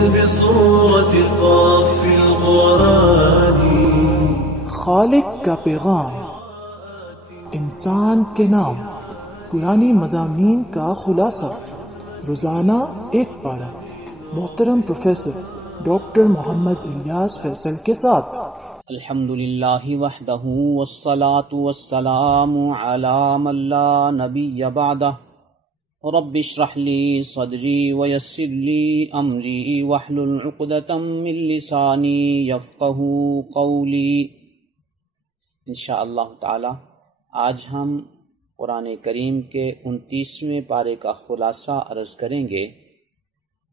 بصورة قاف القرآن. خالق کا پیغام، انسان کے نام، پرانی مضامین کا خلاصہ، روزانہ ایک پارہ، محترم پروفیسر ڈاکٹر محمد الیاس فیصل کے ساتھ۔ الحمدللہ وحدہ والصلاة والسلام علی من لا نبی بعدہ، رب اشرح لی صدری ویسر لی امری واحلل عقدۃ من لسانی یفقہوا قولی۔ انشاءاللہ تعالی آج ہم قرآن کریم کے 29ویں پارے کا خلاصہ عرض کریں گے،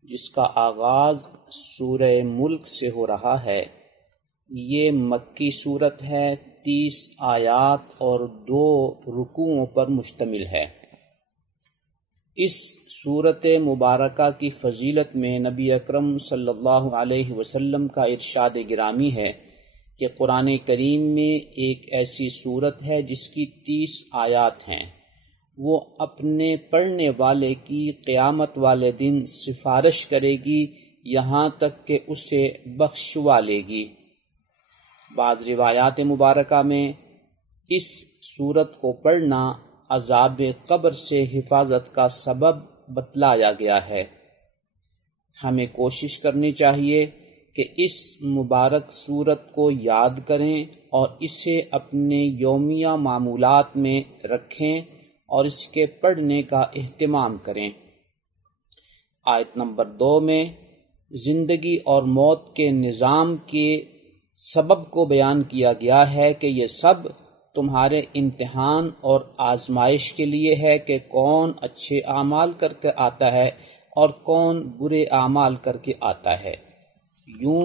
جس کا آغاز سورہ ملک سے ہو رہا ہے۔ یہ مکی صورت ہے، 30 آیات اور 2 رکوعوں پر مشتمل ہے۔ اس صورت مبارکہ کی فضیلت میں نبی اکرم صلی اللہ علیہ وسلم کا ارشاد گرامی ہے کہ قرآن کریم میں ایک ایسی صورت ہے جس کی 30 آیات ہیں، وہ اپنے پڑھنے والے کی قیامت والے دن سفارش کرے گی یہاں تک کہ اسے بخشوا لے گی۔ بعض روایات مبارکہ میں اس صورت کو پڑھنا عذاب قبر سے حفاظت کا سبب بتلایا گیا ہے۔ ہمیں کوشش کرنی چاہیے کہ اس مبارک صورت کو یاد کریں اور اسے اپنے یومیہ معمولات میں رکھیں اور اس کے پڑھنے کا اہتمام کریں۔ آیت نمبر 2 میں زندگی اور موت کے نظام کے سبب کو بیان کیا گیا ہے کہ یہ سب تمہارے امتحان اور آزمائش کے لیے ہے کہ کون اچھے اعمال کر کے آتا ہے اور کون برے اعمال کر کے آتا ہے۔ یوں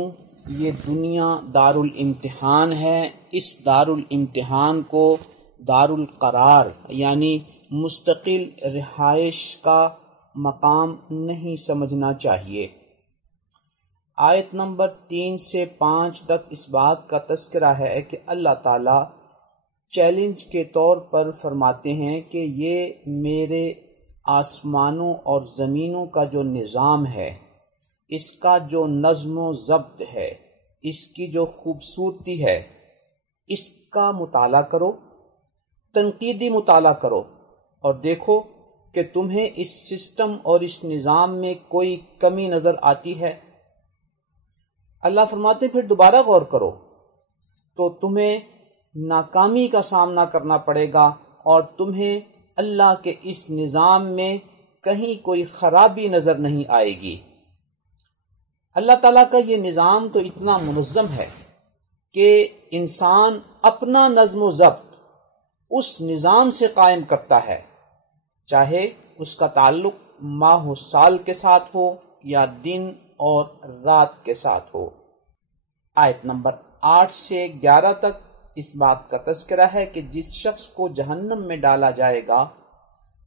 یہ دنیا دار الامتحان ہے، اس دار الامتحان کو دار القرار یعنی مستقل رہائش کا مقام نہیں سمجھنا چاہیے۔ آیت نمبر 3 سے 5 تک اس بات کا تذکرہ ہے کہ اللہ تعالیٰ چیلنج کے طور پر فرماتے ہیں کہ یہ میرے آسمانوں اور زمینوں کا جو نظام ہے، اس کا جو نظم و ضبط ہے، اس کی جو خوبصورتی ہے، اس کا مطالعہ کرو، تنقیدی مطالعہ کرو اور دیکھو کہ تمہیں اس سسٹم اور اس نظام میں کوئی کمی نظر آتی ہے۔ اللہ فرماتے پھر دوبارہ غور کرو تو تمہیں ناکامی کا سامنا کرنا پڑے گا اور تمہیں اللہ کے اس نظام میں کہیں کوئی خرابی نظر نہیں آئے گی۔ اللہ تعالیٰ کا یہ نظام تو اتنا منظم ہے کہ انسان اپنا نظم و ضبط اس نظام سے قائم کرتا ہے، چاہے اس کا تعلق ماہ و سال کے ساتھ ہو یا دن اور رات کے ساتھ ہو۔ آیت نمبر 8 سے 11 تک اس بات کا تذکرہ ہے کہ جس شخص کو جہنم میں ڈالا جائے گا،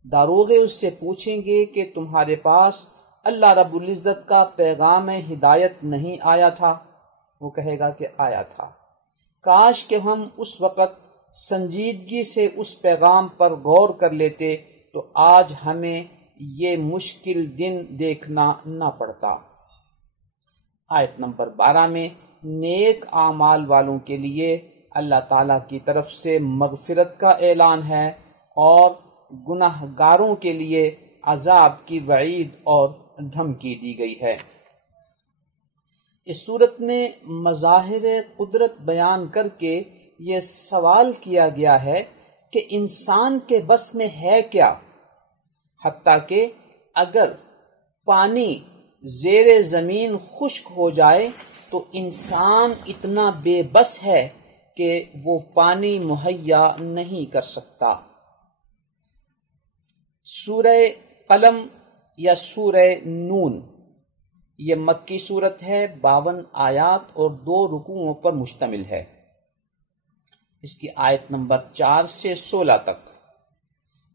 داروغے اس سے پوچھیں گے کہ تمہارے پاس اللہ رب العزت کا پیغام ہدایت نہیں آیا تھا؟ وہ کہے گا کہ آیا تھا، کاش کہ ہم اس وقت سنجیدگی سے اس پیغام پر غور کر لیتے تو آج ہمیں یہ مشکل دن دیکھنا نہ پڑتا۔ آیت نمبر 12 میں نیک اعمال والوں کے لیے اللہ تعالیٰ کی طرف سے مغفرت کا اعلان ہے اور گناہ گاروں کے لیے عذاب کی وعید اور دھمکی دی گئی ہے۔ اس صورت میں مظاہر قدرت بیان کر کے یہ سوال کیا گیا ہے کہ انسان کے بس میں ہے کیا، حتیٰ کہ اگر پانی زیر زمین خشک ہو جائے تو انسان اتنا بے بس ہے کہ وہ پانی مہیا نہیں کر سکتا۔ سورہ قلم یا سورہ نون یہ مکی صورت ہے، 52 آیات اور 2 رکوعوں پر مشتمل ہے۔ اس کی آیت نمبر 4 سے 16 تک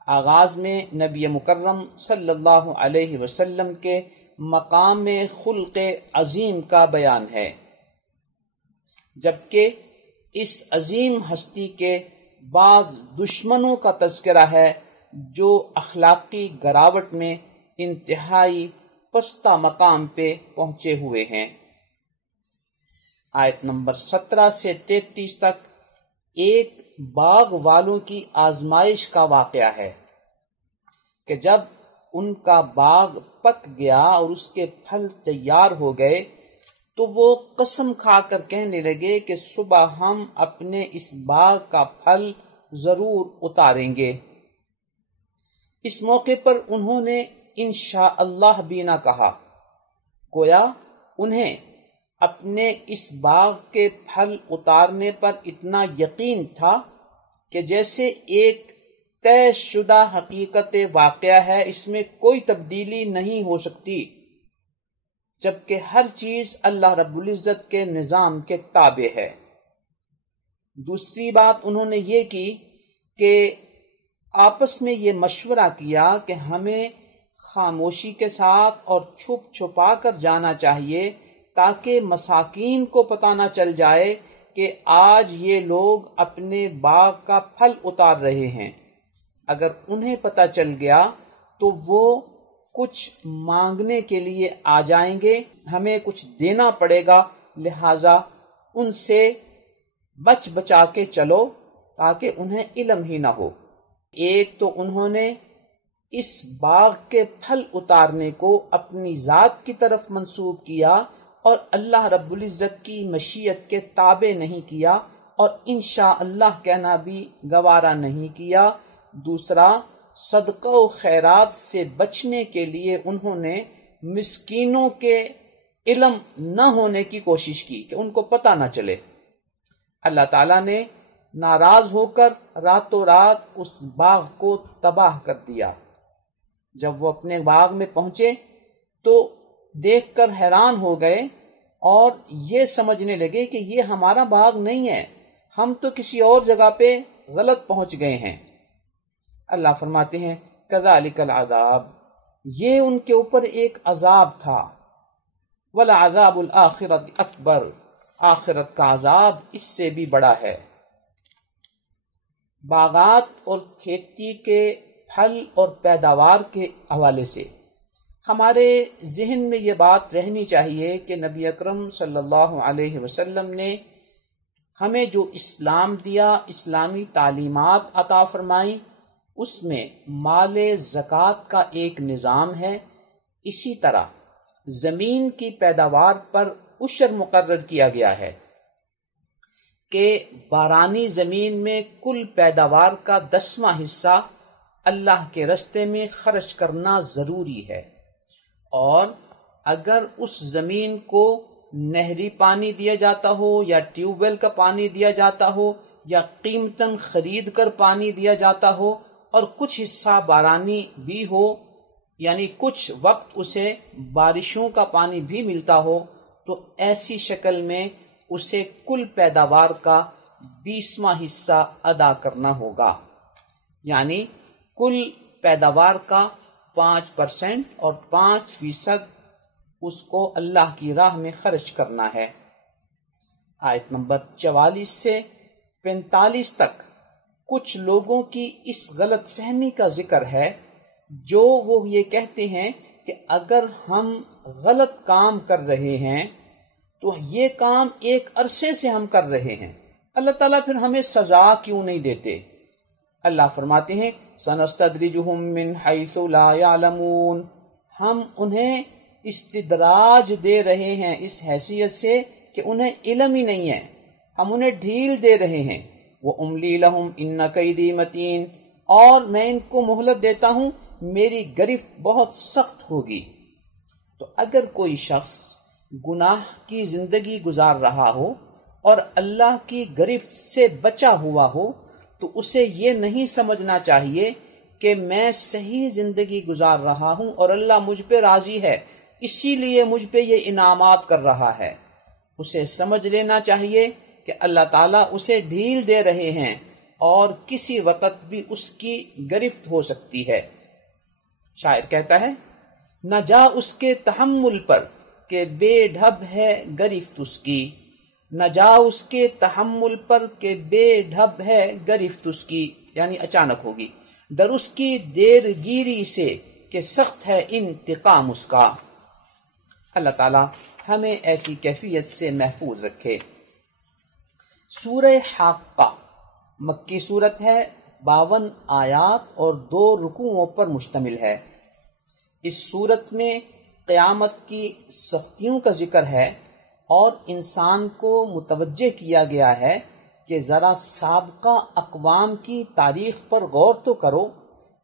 آغاز میں نبی مکرم صلی اللہ علیہ وسلم کے مقام خلق عظیم کا بیان ہے، جبکہ اس عظیم ہستی کے بعض دشمنوں کا تذکرہ ہے جو اخلاقی گراوٹ میں انتہائی پستہ مقام پہ پہنچے ہوئے ہیں۔ آیت نمبر 17 سے 33 تک ایک باغ والوں کی آزمائش کا واقعہ ہے کہ جب ان کا باغ پک گیا اور اس کے پھل تیار ہو گئے تو وہ قسم کھا کر کہنے لگے کہ صبح ہم اپنے اس باغ کا پھل ضرور اتاریں گے۔ اس موقع پر انہوں نے انشاءاللہ بھی نہ کہا، گویا انہیں اپنے اس باغ کے پھل اتارنے پر اتنا یقین تھا کہ جیسے ایک طے شدہ حقیقت واقعہ ہے، اس میں کوئی تبدیلی نہیں ہو سکتی، جبکہ ہر چیز اللہ رب العزت کے نظام کے تابع ہے۔ دوسری بات انہوں نے یہ کی کہ آپس میں یہ مشورہ کیا کہ ہمیں خاموشی کے ساتھ اور چھپ چھپا کر جانا چاہیے تاکہ مساکین کو پتہ نہ چل جائے کہ آج یہ لوگ اپنے باغ کا پھل اتار رہے ہیں۔ اگر انہیں پتہ چل گیا تو وہ کچھ مانگنے کے لیے آ جائیں گے، ہمیں کچھ دینا پڑے گا، لہٰذا ان سے بچ بچا کے چلو تاکہ انہیں علم ہی نہ ہو۔ ایک تو انہوں نے اس باغ کے پھل اتارنے کو اپنی ذات کی طرف منسوب کیا اور اللہ رب العزت کی مشیت کے تابع نہیں کیا، اور انشاءاللہ کہنا بھی گوارا نہیں کیا۔ دوسرا، صدقہ و خیرات سے بچنے کے لیے انہوں نے مسکینوں کے علم نہ ہونے کی کوشش کی کہ ان کو پتہ نہ چلے۔ اللہ تعالیٰ نے ناراض ہو کر راتوں رات اس باغ کو تباہ کر دیا۔ جب وہ اپنے باغ میں پہنچے تو دیکھ کر حیران ہو گئے اور یہ سمجھنے لگے کہ یہ ہمارا باغ نہیں ہے، ہم تو کسی اور جگہ پہ غلط پہنچ گئے ہیں۔ اللہ فرماتے ہیں کذالک العذاب، یہ ان کے اوپر ایک عذاب تھا، ولعذاب الآخرۃ اکبر، آخرت کا عذاب اس سے بھی بڑا ہے۔ باغات اور کھیتی کے پھل اور پیداوار کے حوالے سے ہمارے ذہن میں یہ بات رہنی چاہیے کہ نبی اکرم صلی اللہ علیہ وسلم نے ہمیں جو اسلام دیا، اسلامی تعلیمات عطا فرمائی، اس میں مال زکوٰۃ کا ایک نظام ہے۔ اسی طرح زمین کی پیداوار پر عشر مقرر کیا گیا ہے کہ بارانی زمین میں کل پیداوار کا 10واں حصہ اللہ کے رستے میں خرچ کرنا ضروری ہے، اور اگر اس زمین کو نہری پانی دیا جاتا ہو یا ٹیوب ویل کا پانی دیا جاتا ہو یا قیمتاً خرید کر پانی دیا جاتا ہو اور کچھ حصہ بارانی بھی ہو، یعنی کچھ وقت اسے بارشوں کا پانی بھی ملتا ہو، تو ایسی شکل میں اسے کل پیداوار کا 20واں حصہ ادا کرنا ہوگا، یعنی کل پیداوار کا 5% اور 5% اس کو اللہ کی راہ میں خرچ کرنا ہے۔ آیت نمبر 44 سے 45 تک کچھ لوگوں کی اس غلط فہمی کا ذکر ہے جو وہ یہ کہتے ہیں کہ اگر ہم غلط کام کر رہے ہیں تو یہ کام ایک عرصے سے ہم کر رہے ہیں، اللہ تعالیٰ پھر ہمیں سزا کیوں نہیں دیتے؟ اللہ فرماتے ہیں سنستدرجہم من حیث لا یعلمون، ہم انہیں استدراج دے رہے ہیں اس حیثیت سے کہ انہیں علم ہی نہیں ہے، ہم انہیں ڈھیل دے رہے ہیں۔ وَأُمْلِي لَهُمْ إِنَّ كَيْدِي مَتِينٌ، اور میں ان کو مہلت دیتا ہوں، میری گرفت بہت سخت ہوگی۔ تو اگر کوئی شخص گناہ کی زندگی گزار رہا ہو اور اللہ کی گرفت سے بچا ہوا ہو تو اسے یہ نہیں سمجھنا چاہیے کہ میں صحیح زندگی گزار رہا ہوں اور اللہ مجھ پہ راضی ہے، اسی لیے مجھ پہ یہ انعامات کر رہا ہے۔ اسے سمجھ لینا چاہیے کہ اللہ تعالیٰ اسے ڈھیل دے رہے ہیں اور کسی وقت بھی اس کی گرفت ہو سکتی ہے۔ شاعر کہتا ہے نہ جا اس کے تحمل پر کہ بے ڈھب ہے گرفت اس کی، نہ جا اس کے تحمل پر کہ بے ڈھب ہے گرفت اس کی، یعنی اچانک ہوگی، ڈر اس کی دیر گیری سے کہ سخت ہے انتقام اس کا۔ اللہ تعالی ہمیں ایسی کیفیت سے محفوظ رکھے۔ سورہ حاقہ مکی صورت ہے، 52 آیات اور 2 رکوعوں پر مشتمل ہے۔ اس صورت میں قیامت کی سختیوں کا ذکر ہے اور انسان کو متوجہ کیا گیا ہے کہ ذرا سابقہ اقوام کی تاریخ پر غور تو کرو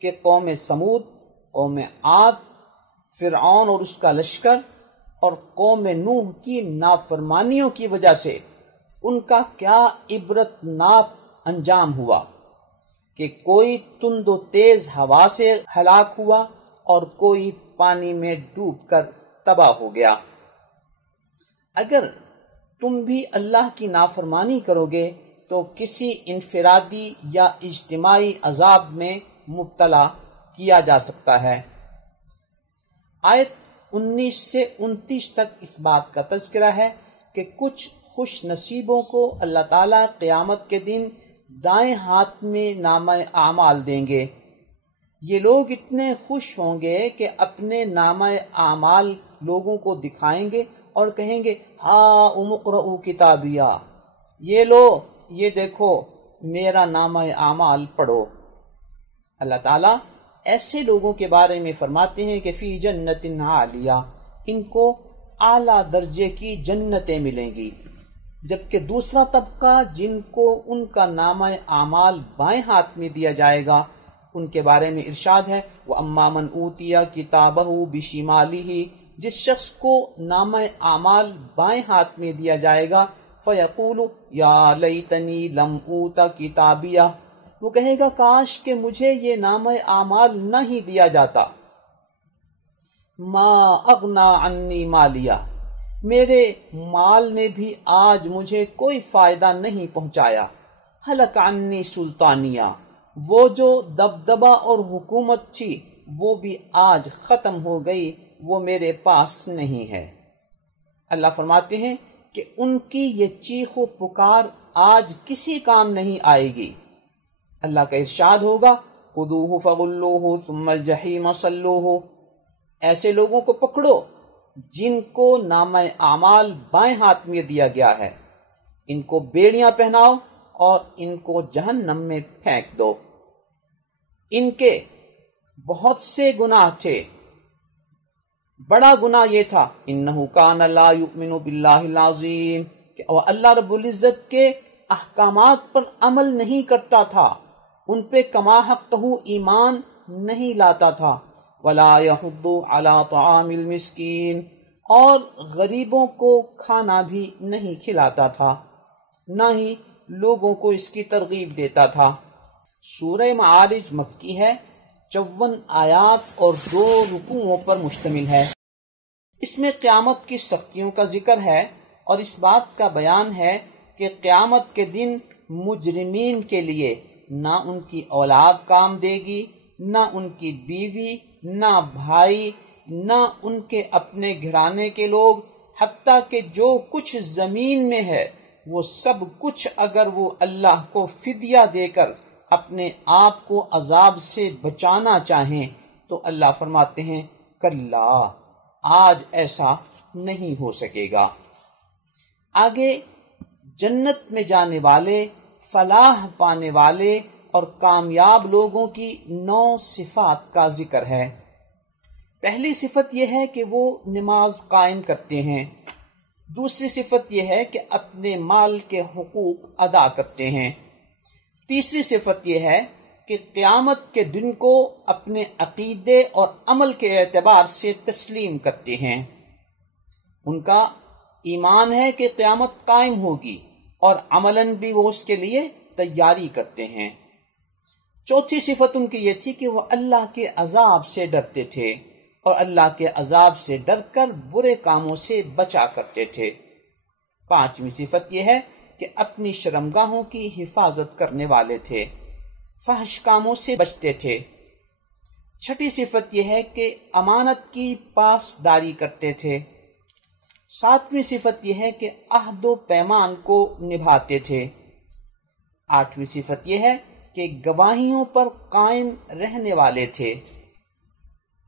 کہ قوم سمود، قوم عاد، فرعون اور اس کا لشکر اور قوم نوح کی نافرمانیوں کی وجہ سے ان کا کیا عبرت ناک انجام ہوا کہ کوئی تند و تیز ہوا سے ہلاک ہوا اور کوئی پانی میں ڈوب کر تباہ ہو گیا۔ اگر تم بھی اللہ کی نافرمانی کرو گے تو کسی انفرادی یا اجتماعی عذاب میں مبتلا کیا جا سکتا ہے۔ آیت 19 سے 29 تک اس بات کا تذکرہ ہے کہ کچھ خوش نصیبوں کو اللہ تعالیٰ قیامت کے دن دائیں ہاتھ میں نامہ اعمال دیں گے۔ یہ لوگ اتنے خوش ہوں گے کہ اپنے نامہ اعمال لوگوں کو دکھائیں گے اور کہیں گے ہاں اقرؤ کتابیہ، یہ لو، یہ دیکھو میرا نامہ اعمال پڑھو۔ اللہ تعالیٰ ایسے لوگوں کے بارے میں فرماتے ہیں کہ فی جنت عالیہ، ان کو اعلیٰ درجے کی جنتیں ملیں گی، جبکہ دوسرا طبقہ جن کو ان کا نامہ اعمال بائیں ہاتھ میں دیا جائے گا ان کے بارے میں ارشاد ہے وَأَمَّا مَنْ أُوتِيَ كِتَابَهُ بِشِمَالِهِ، جس شخص کو نامہ اعمال بائیں ہاتھ میں دیا جائے گا فَيَقُولُ يَا لَيْتَنِي لَمْ أُوتَ كِتَابِيَهْ، وہ کہے گا کاش کہ مجھے یہ نامہ اعمال نہ ہی دیا جاتا۔ مَا أَغْنَى عَنِّي مَالِيَهْ، میرے مال نے بھی آج مجھے کوئی فائدہ نہیں پہنچایا۔ ہلک عنی سلطانیہ، وہ جو دبدبہ اور حکومت تھی وہ بھی آج ختم ہو گئی، وہ میرے پاس نہیں ہے۔ اللہ فرماتے ہیں کہ ان کی یہ چیخ و پکار آج کسی کام نہیں آئے گی۔ اللہ کا ارشاد ہوگا خذوہ فغلوہ ثم الجحیم صلوہ، ایسے لوگوں کو پکڑو جن کو نامہ اعمال بائیں ہاتھ میں دیا گیا ہے، ان کو بیڑیاں پہناؤ اور ان کو جہنم میں پھینک دو۔ ان کے بہت سے گناہ تھے، بڑا گناہ یہ تھا انہ کان لا یؤمن باللہ العظیم، کہ وہ اللہ رب العزت کے احکامات پر عمل نہیں کرتا تھا، ان پہ کما حقہ ایمان نہیں لاتا تھا، ولا یحض علی طعام المسکین، اور غریبوں کو کھانا بھی نہیں کھلاتا تھا، نہ ہی لوگوں کو اس کی ترغیب دیتا تھا۔ سورہ معارج مکی ہے، 54 آیات اور 2 رکوعوں پر مشتمل ہے۔ اس میں قیامت کی سختیوں کا ذکر ہے اور اس بات کا بیان ہے کہ قیامت کے دن مجرمین کے لیے نہ ان کی اولاد کام دے گی، نہ ان کی بیوی، نہ بھائی، نہ ان کے اپنے گھرانے کے لوگ، حتیٰ کہ جو کچھ زمین میں ہے وہ سب کچھ اگر وہ اللہ کو فدیہ دے کر اپنے آپ کو عذاب سے بچانا چاہیں تو اللہ فرماتے ہیں کلا، آج ایسا نہیں ہو سکے گا۔ آگے جنت میں جانے والے، فلاح پانے والے اور کامیاب لوگوں کی 9 صفات کا ذکر ہے۔ پہلی صفت یہ ہے کہ وہ نماز قائم کرتے ہیں، دوسری صفت یہ ہے کہ اپنے مال کے حقوق ادا کرتے ہیں، تیسری صفت یہ ہے کہ قیامت کے دن کو اپنے عقیدے اور عمل کے اعتبار سے تسلیم کرتے ہیں، ان کا ایمان ہے کہ قیامت قائم ہوگی اور عملاً بھی وہ اس کے لیے تیاری کرتے ہیں۔ چوتھی صفت ان کی یہ تھی کہ وہ اللہ کے عذاب سے ڈرتے تھے اور اللہ کے عذاب سے ڈر کر برے کاموں سے بچا کرتے تھے۔ پانچویں صفت یہ ہے کہ اپنی شرمگاہوں کی حفاظت کرنے والے تھے، فحش کاموں سے بچتے تھے۔ چھٹی صفت یہ ہے کہ امانت کی پاسداری کرتے تھے۔ ساتویں صفت یہ ہے کہ عہد و پیمان کو نبھاتے تھے۔ آٹھویں صفت یہ ہے کہ گواہیوں پر قائم رہنے والے تھے۔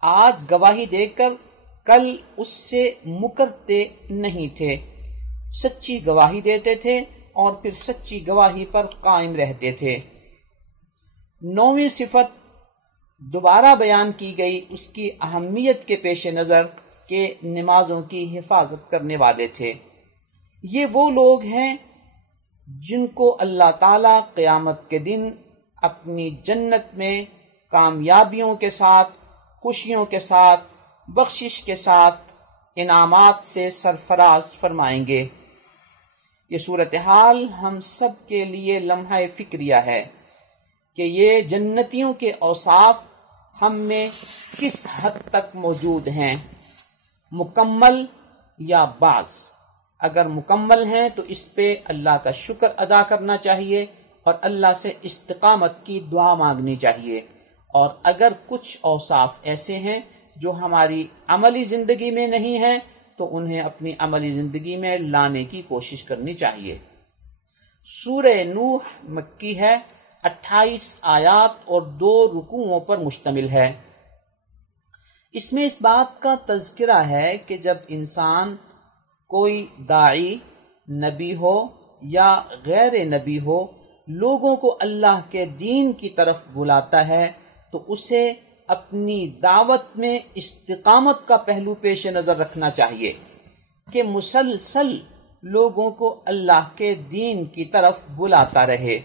آج گواہی دے کر کل اس سے مکرتے نہیں تھے، سچی گواہی دیتے تھے اور پھر سچی گواہی پر قائم رہتے تھے۔ 9ویں صفت دوبارہ بیان کی گئی اس کی اہمیت کے پیش نظر کہ نمازوں کی حفاظت کرنے والے تھے۔ یہ وہ لوگ ہیں جن کو اللہ تعالی قیامت کے دن اپنی جنت میں کامیابیوں کے ساتھ، خوشیوں کے ساتھ، بخشش کے ساتھ، انعامات سے سرفراز فرمائیں گے۔ یہ صورتحال ہم سب کے لیے لمحہ فکریہ ہے کہ یہ جنتیوں کے اوصاف ہم میں کس حد تک موجود ہیں، مکمل یا بعض۔ اگر مکمل ہیں تو اس پہ اللہ کا شکر ادا کرنا چاہیے اور اللہ سے استقامت کی دعا مانگنی چاہیے، اور اگر کچھ اوصاف ایسے ہیں جو ہماری عملی زندگی میں نہیں ہیں تو انہیں اپنی عملی زندگی میں لانے کی کوشش کرنی چاہیے۔ سورہ نوح مکی ہے، 28 آیات اور 2 رکوعوں پر مشتمل ہے۔ اس میں اس بات کا تذکرہ ہے کہ جب انسان کوئی داعی، نبی ہو یا غیر نبی ہو، لوگوں کو اللہ کے دین کی طرف بلاتا ہے تو اسے اپنی دعوت میں استقامت کا پہلو پیش نظر رکھنا چاہیے کہ مسلسل لوگوں کو اللہ کے دین کی طرف بلاتا رہے۔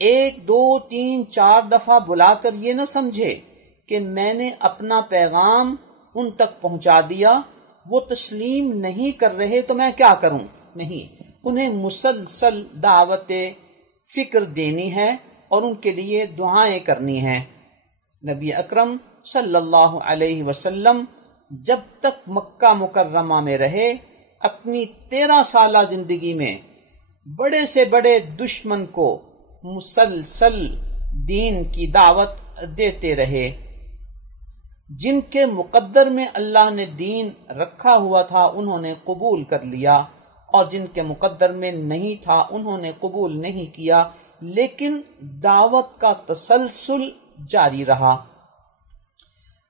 1 2 3 4 دفعہ بلا کر یہ نہ سمجھے کہ میں نے اپنا پیغام ان تک پہنچا دیا، وہ تسلیم نہیں کر رہے تو میں کیا کروں؟ نہیں، انہیں مسلسل دعوت فکر دینی ہے اور ان کے لیے دعائیں کرنی ہیں۔ نبی اکرم صلی اللہ علیہ وسلم جب تک مکہ مکرمہ میں رہے، اپنی 13 سالہ زندگی میں بڑے سے بڑے دشمن کو مسلسل دین کی دعوت دیتے رہے۔ جن کے مقدر میں اللہ نے دین رکھا ہوا تھا انہوں نے قبول کر لیا، اور جن کے مقدر میں نہیں تھا انہوں نے قبول نہیں کیا، لیکن دعوت کا تسلسل جاری رہا۔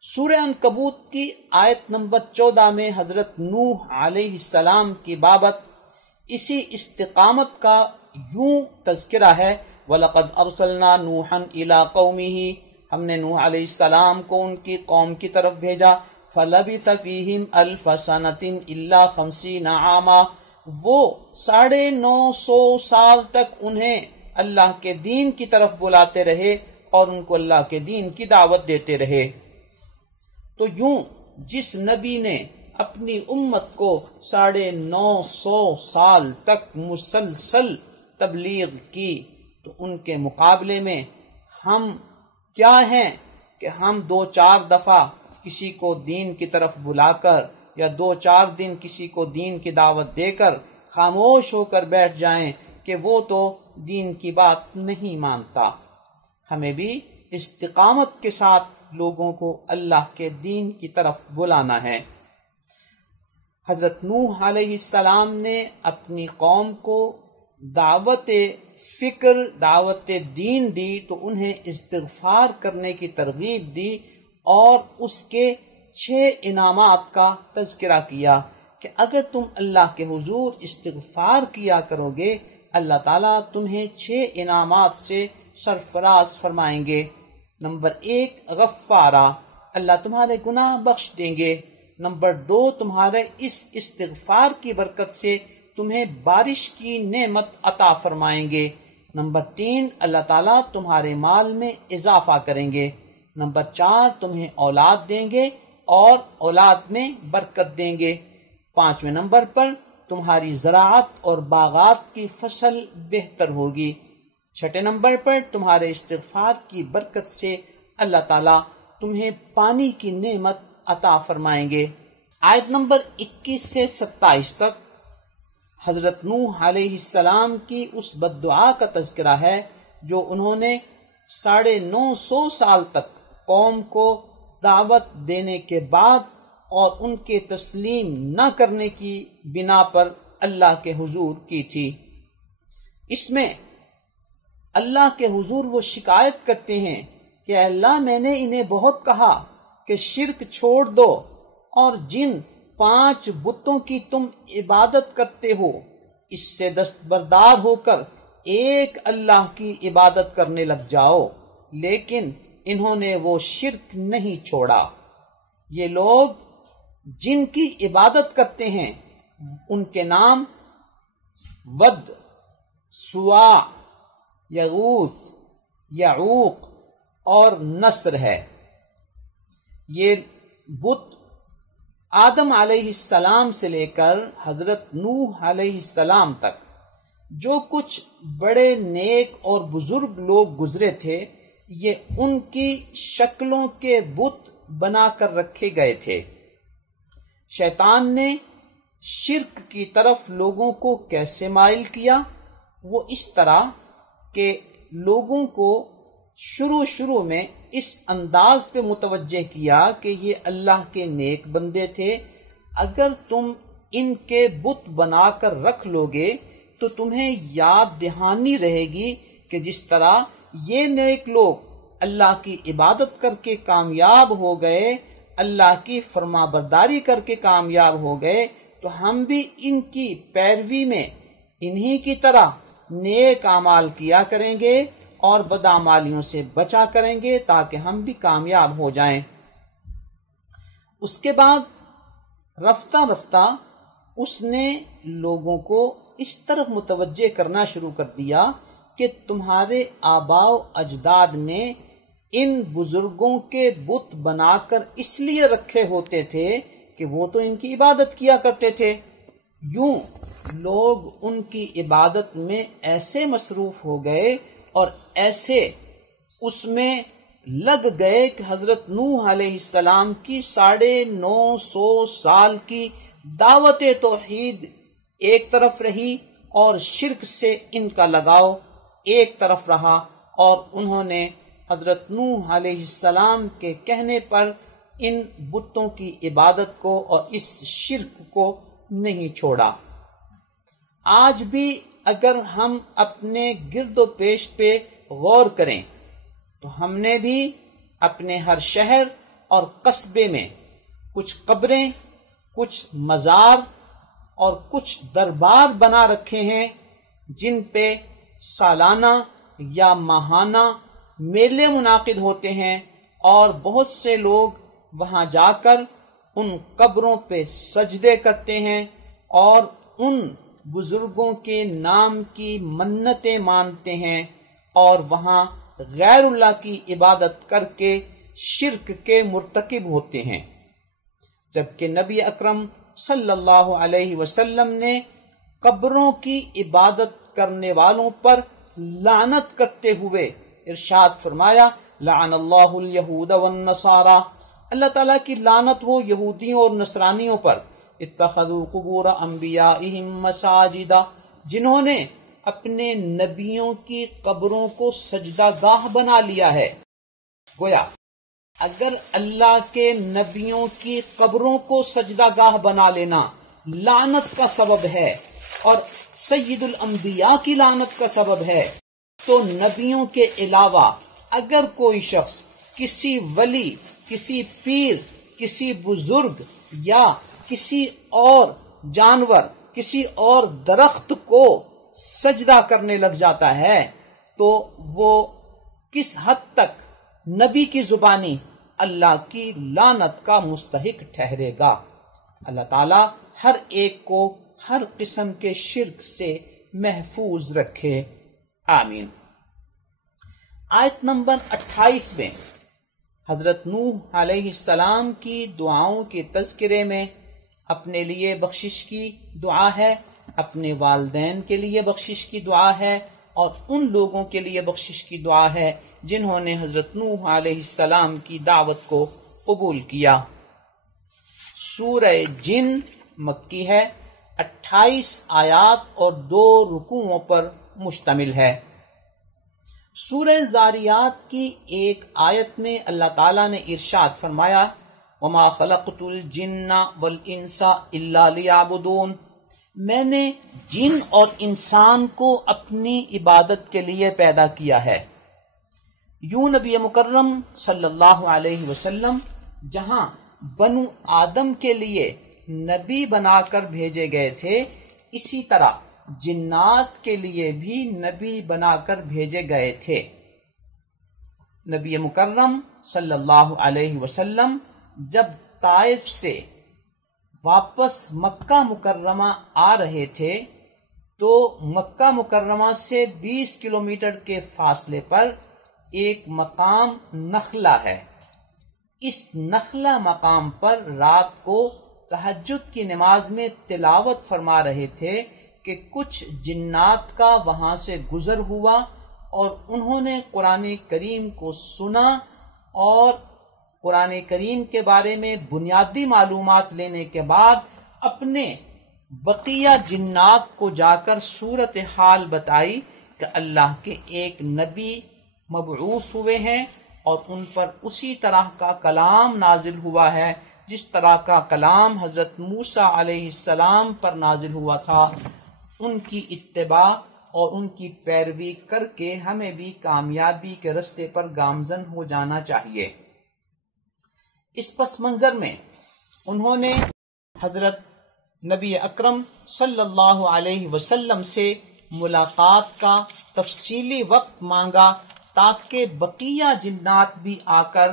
سورہ عنکبوت کی آیت نمبر 14 میں حضرت نوح علیہ السلام کی بابت اسی استقامت کا یوں تذکرہ ہے، وَلَقَدْ أَرْسَلْنَا نُوحًا إِلَىٰ قَوْمِهِ، ہم نے نوح علیہ السلام کو ان کی قوم کی طرف بھیجا، فَلَبِثَ فِيهِمْ أَلْفَ سَنَةٍ إِلَّا 50 عَامًا، وہ 950 سال تک انہیں اللہ کے دین کی طرف بلاتے رہے اور ان کو اللہ کے دین کی دعوت دیتے رہے۔ تو یوں جس نبی نے اپنی امت کو 950 سال تک مسلسل تبلیغ کی، تو ان کے مقابلے میں ہم کیا ہیں کہ ہم 2-4 دفعہ کسی کو دین کی طرف بلا کر یا 2-4 دن کسی کو دین کی دعوت دے کر خاموش ہو کر بیٹھ جائیں کہ وہ تو دین کی بات نہیں مانتا۔ ہمیں بھی استقامت کے ساتھ لوگوں کو اللہ کے دین کی طرف بلانا ہے۔ حضرت نوح علیہ السلام نے اپنی قوم کو دعوت فکر، دعوت دین دی تو انہیں استغفار کرنے کی ترغیب دی اور اس کے 6 انعامات کا تذکرہ کیا کہ اگر تم اللہ کے حضور استغفار کیا کرو گے، اللہ تعالیٰ تمہیں 6 انعامات سے سرفراز فرمائیں گے۔ نمبر 1 غفارہ، اللہ تمہارے گناہ بخش دیں گے۔ نمبر 2 تمہارے اس استغفار کی برکت سے تمہیں بارش کی نعمت عطا فرمائیں گے۔ نمبر 3 اللہ تعالیٰ تمہارے مال میں اضافہ کریں گے۔ نمبر 4 تمہیں اولاد دیں گے اور اولاد میں برکت دیں گے۔ 5ویں نمبر پر تمہاری زراعت اور باغات کی فصل بہتر ہوگی۔ 6 نمبر پر تمہارے استغفار کی برکت سے اللہ تعالیٰ تمہیں پانی کی نعمت عطا فرمائیں گے۔ آیت نمبر 21 سے 27 تک حضرت نوح علیہ السلام کی اس بد دعا کا تذکرہ ہے جو انہوں نے 950 سال تک قوم کو دعوت دینے کے بعد اور ان کے تسلیم نہ کرنے کی بنا پر اللہ کے حضور کی تھی۔ اس میں اللہ کے حضور وہ شکایت کرتے ہیں کہ اللہ میں نے انہیں بہت کہا کہ شرک چھوڑ دو، اور جن 5 بتوں کی تم عبادت کرتے ہو اس سے دستبردار ہو کر ایک اللہ کی عبادت کرنے لگ جاؤ، لیکن انہوں نے وہ شرک نہیں چھوڑا۔ یہ لوگ جن کی عبادت کرتے ہیں ان کے نام ود، سواع، یغوث، یعوق اور نصر ہے۔ یہ بت آدم علیہ السلام سے لے کر حضرت نوح علیہ السلام تک جو کچھ بڑے نیک اور بزرگ لوگ گزرے تھے، یہ ان کی شکلوں کے بت بنا کر رکھے گئے تھے۔ شیطان نے شرک کی طرف لوگوں کو کیسے مائل کیا؟ وہ اس طرح کہ لوگوں کو شروع میں اس انداز پہ متوجہ کیا کہ یہ اللہ کے نیک بندے تھے، اگر تم ان کے بت بنا کر رکھ لو گے تو تمہیں یاد دہانی رہے گی کہ جس طرح یہ نیک لوگ اللہ کی عبادت کر کے کامیاب ہو گئے، اللہ کی فرما برداری کر کے کامیاب ہو گئے، تو ہم بھی ان کی پیروی میں انہی کی طرح نیک اعمال کیا کریں گے اور بدعمالیوں سے بچا کریں گے تاکہ ہم بھی کامیاب ہو جائیں۔ اس کے بعد رفتہ رفتہ اس نے لوگوں کو اس طرف متوجہ کرنا شروع کر دیا کہ تمہارے آباء و اجداد نے ان بزرگوں کے بت بنا کر اس لیے رکھے ہوتے تھے کہ وہ تو ان کی عبادت کیا کرتے تھے۔ یوں لوگ ان کی عبادت میں ایسے مصروف ہو گئے اور ایسے اس میں لگ گئے کہ حضرت نوح علیہ السلام کی 950 سال کی دعوت توحید ایک طرف رہی اور شرک سے ان کا لگاؤ ایک طرف رہا، اور انہوں نے حضرت نوح علیہ السلام کے کہنے پر ان بتوں کی عبادت کو اور اس شرک کو نہیں چھوڑا۔ آج بھی اگر ہم اپنے گرد و پیش پہ غور کریں تو ہم نے بھی اپنے ہر شہر اور قصبے میں کچھ قبریں، کچھ مزار اور کچھ دربار بنا رکھے ہیں جن پہ سالانہ یا ماہانہ میلے منعقد ہوتے ہیں، اور بہت سے لوگ وہاں جا کر ان قبروں پہ سجدے کرتے ہیں اور ان بزرگوں کے نام کی منتیں مانتے ہیں اور وہاں غیر اللہ کی عبادت کر کے شرک کے مرتکب ہوتے ہیں، جبکہ نبی اکرم صلی اللہ علیہ وسلم نے قبروں کی عبادت کرنے والوں پر لعنت کرتے ہوئے ارشاد فرمایا، لعن اللہ الیہود والنصارى، اللہ تعالیٰ کی لعنت ہو یہودیوں اور نصرانیوں پر، اتخذوا قبور انبیائہم مساجدا، جنہوں نے اپنے نبیوں کی قبروں کو سجدہ گاہ بنا لیا ہے۔ گویا اگر اللہ کے نبیوں کی قبروں کو سجدہ گاہ بنا لینا لعنت کا سبب ہے اور سید الانبیاء کی لعنت کا سبب ہے، تو نبیوں کے علاوہ اگر کوئی شخص کسی ولی، کسی پیر، کسی بزرگ یا کسی اور جانور، کسی اور درخت کو سجدہ کرنے لگ جاتا ہے تو وہ کس حد تک نبی کی زبانی اللہ کی لعنت کا مستحق ٹھہرے گا۔ اللہ تعالی ہر ایک کو ہر قسم کے شرک سے محفوظ رکھے، آمین۔ آیت نمبر 28 میں حضرت نوح علیہ السلام کی دعاؤں کے تذکرے میں اپنے لیے بخشش کی دعا ہے، اپنے والدین کے لیے بخشش کی دعا ہے، اور ان لوگوں کے لیے بخشش کی دعا ہے جنہوں نے حضرت نوح علیہ السلام کی دعوت کو قبول کیا۔ سورہ جن مکی ہے، 28 آیات اور 2 رکوعوں پر مشتمل ہے۔ سورہ زاریات کی ایک آیت میں اللہ تعالیٰ نے ارشاد فرمایا، وَمَا خَلَقْتُ الْجِنَّ وَالْإِنسَ إِلَّا لِيَعْبُدُونَ، میں نے جن اور انسان کو اپنی عبادت کے لیے پیدا کیا ہے۔ یوں نبی مکرم صلی اللہ علیہ وسلم جہاں بنو آدم کے لیے نبی بنا کر بھیجے گئے تھے، اسی طرح جنات کے لیے بھی نبی بنا کر بھیجے گئے تھے۔ نبی مکرم صلی اللہ علیہ وسلم جب طائف سے واپس مکہ مکرمہ آ رہے تھے تو مکہ مکرمہ سے 20 کلومیٹر کے فاصلے پر ایک مقام نخلا ہے۔ اس نخلا مقام پر رات کو تہجد کی نماز میں تلاوت فرما رہے تھے کہ کچھ جنات کا وہاں سے گزر ہوا اور انہوں نے قرآن کریم کو سنا اور قرآن کریم کے بارے میں بنیادی معلومات لینے کے بعد اپنے بقیہ جنات کو جا کر صورتحال بتائی کہ اللہ کے ایک نبی مبعوث ہوئے ہیں اور ان پر اسی طرح کا کلام نازل ہوا ہے جس طرح کا کلام حضرت موسیٰ علیہ السلام پر نازل ہوا تھا۔ ان کی اتباع اور ان کی پیروی کر کے ہمیں بھی کامیابی کے رستے پر گامزن ہو جانا چاہیے۔ اس پس منظر میں انہوں نے حضرت نبی اکرم صلی اللہ علیہ وسلم سے ملاقات کا تفصیلی وقت مانگا تاکہ بقیہ جنات بھی آ کر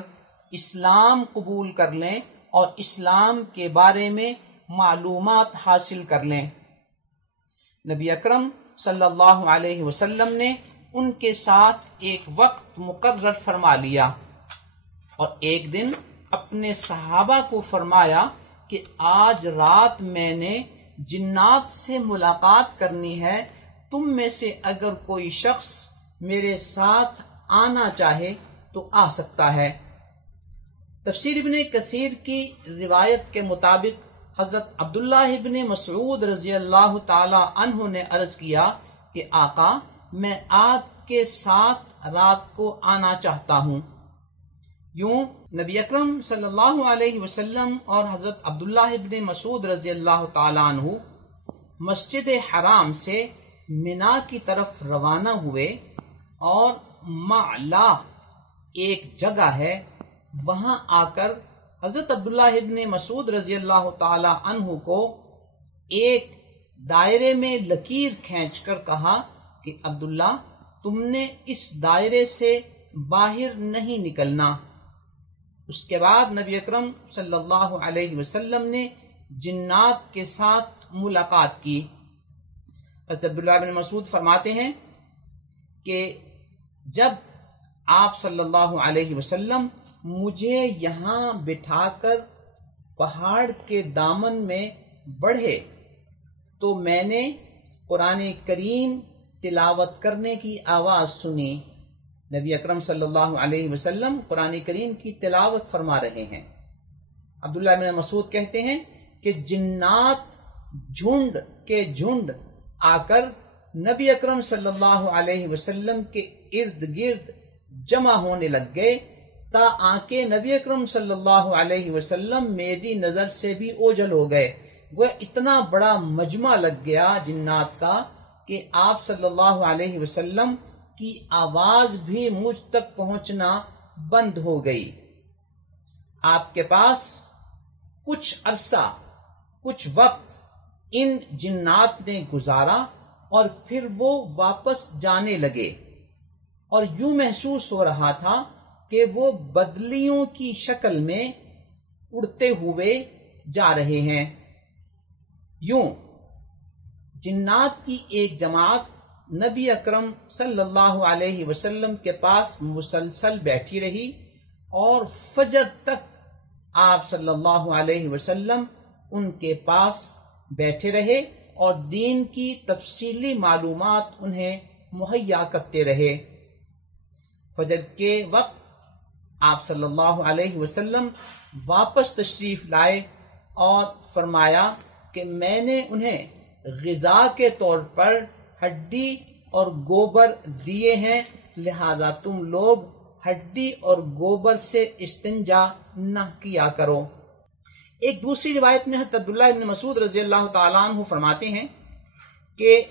اسلام قبول کر لیں اور اسلام کے بارے میں معلومات حاصل کر لیں۔ نبی اکرم صلی اللہ علیہ وسلم نے ان کے ساتھ ایک وقت مقرر فرما لیا اور ایک دن اپنے صحابہ کو فرمایا کہ آج رات میں نے جنات سے ملاقات کرنی ہے، تم میں سے اگر کوئی شخص میرے ساتھ آنا چاہے تو آ سکتا ہے۔ تفسیر ابن کثیر کی روایت کے مطابق حضرت عبداللہ ابن مسعود رضی اللہ تعالی عنہ نے عرض کیا کہ آقا میں آپ کے ساتھ رات کو آنا چاہتا ہوں۔ یوں نبی اکرم صلی اللہ علیہ وسلم اور حضرت عبداللہ ابن مسعود رضی اللہ تعالی عنہ مسجد حرام سے منا کی طرف روانہ ہوئے اور معلا ایک جگہ ہے، وہاں آ کر حضرت عبداللہ ابن مسعود رضی اللہ تعالی عنہ کو ایک دائرے میں لکیر کھینچ کر کہا کہ عبداللہ تم نے اس دائرے سے باہر نہیں نکلنا۔ اس کے بعد نبی اکرم صلی اللہ علیہ وسلم نے جنات کے ساتھ ملاقات کی۔ حضرت عبداللہ بن مسعود فرماتے ہیں کہ جب آپ صلی اللہ علیہ وسلم مجھے یہاں بٹھا کر پہاڑ کے دامن میں بڑھے تو میں نے قرآن کریم تلاوت کرنے کی آواز سنی۔ نبی اکرم صلی اللہ علیہ وسلم قرآن کریم کی تلاوت فرما رہے ہیں۔ عبداللہ بن مسعود کہتے ہیں کہ جنات جھنڈ کے جھنڈ آ کر نبی اکرم صلی اللہ علیہ وسلم کے ارد گرد جمع ہونے لگ گئے تا آنکھیں نبی اکرم صلی اللہ علیہ وسلم میری نظر سے بھی اوجھل ہو گئے۔ وہ اتنا بڑا مجمع لگ گیا جنات کا کہ آپ صلی اللہ علیہ وسلم کی آواز بھی مجھ تک پہنچنا بند ہو گئی۔ آپ کے پاس کچھ عرصہ کچھ وقت ان جنات نے گزارا اور پھر وہ واپس جانے لگے اور یوں محسوس ہو رہا تھا کہ وہ بدلیوں کی شکل میں اڑتے ہوئے جا رہے ہیں۔ یوں جنات کی ایک جماعت نبی اکرم صلی اللہ علیہ وسلم کے پاس مسلسل بیٹھی رہی اور فجر تک آپ صلی اللہ علیہ وسلم ان کے پاس بیٹھے رہے اور دین کی تفصیلی معلومات انہیں مہیا کرتے رہے۔ فجر کے وقت آپ صلی اللہ علیہ وسلم واپس تشریف لائے اور فرمایا کہ میں نے انہیں غذا کے طور پر ہڈی اور گوبر دیے ہیں، لہذا تم لوگ ہڈی اور گوبر سے استنجا نہ کیا کرو۔ ایک دوسری روایت میں حضرت عبداللہ بن مسعود رضی اللہ تعالیٰ عنہ فرماتے ہیں کہ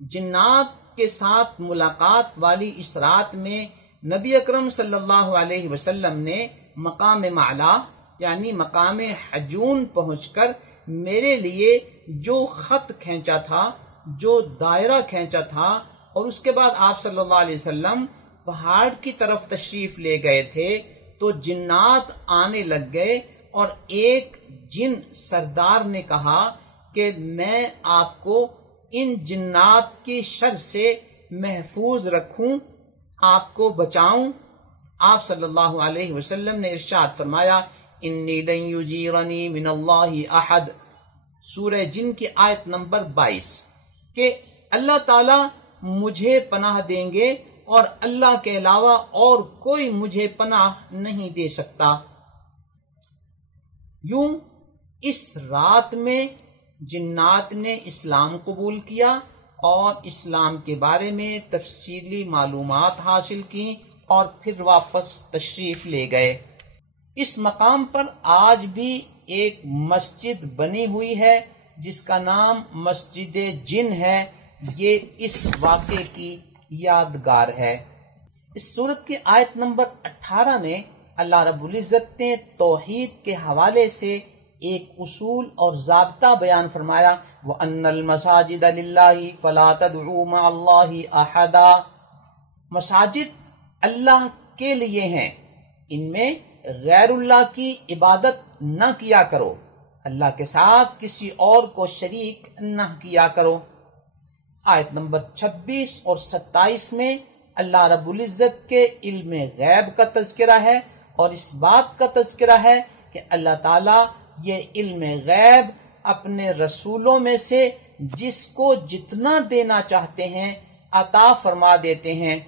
جنات کے ساتھ ملاقات والی اس رات میں نبی اکرم صلی اللہ علیہ وسلم نے مقام معلا یعنی مقام حجون پہنچ کر میرے لیے جو خط کھینچا تھا، جو دائرہ کھینچا تھا، اور اس کے بعد آپ صلی اللہ علیہ وسلم پہاڑ کی طرف تشریف لے گئے تھے تو جنات آنے لگ گئے، اور ایک جن سردار نے کہا کہ میں آپ کو ان جنات کی شر سے محفوظ رکھوں، آپ کو بچاؤں۔ آپ صلی اللہ علیہ وسلم نے ارشاد فرمایا انی لن یجیرنی من اللہ احد، سورہ جن کی آیت نمبر 22، کہ اللہ تعالی مجھے پناہ دیں گے اور اللہ کے علاوہ اور کوئی مجھے پناہ نہیں دے سکتا۔ یوں اس رات میں جنات نے اسلام قبول کیا اور اسلام کے بارے میں تفصیلی معلومات حاصل کی اور پھر واپس تشریف لے گئے۔ اس مقام پر آج بھی ایک مسجد بنی ہوئی ہے جس کا نام مسجد جن ہے، یہ اس واقعے کی یادگار ہے۔ اس سورت کی آیت نمبر 18 میں اللہ رب العزت نے توحید کے حوالے سے ایک اصول اور ضابطہ بیان فرمایا، وَأَنَّ الْمَسَاجِدَ لِلَّهِ فَلَا تَدْعُوا مَعَ اللَّهِ أَحَدًا، مساجد اللہ کے لیے ہیں، ان میں غیر اللہ کی عبادت نہ کیا کرو، اللہ کے ساتھ کسی اور کو شریک نہ کیا کرو۔ آیت نمبر 26 اور 27 میں اللہ رب العزت کے علم غیب کا تذکرہ ہے، اور اس بات کا تذکرہ ہے کہ اللہ تعالیٰ یہ علم غیب اپنے رسولوں میں سے جس کو جتنا دینا چاہتے ہیں عطا فرما دیتے ہیں۔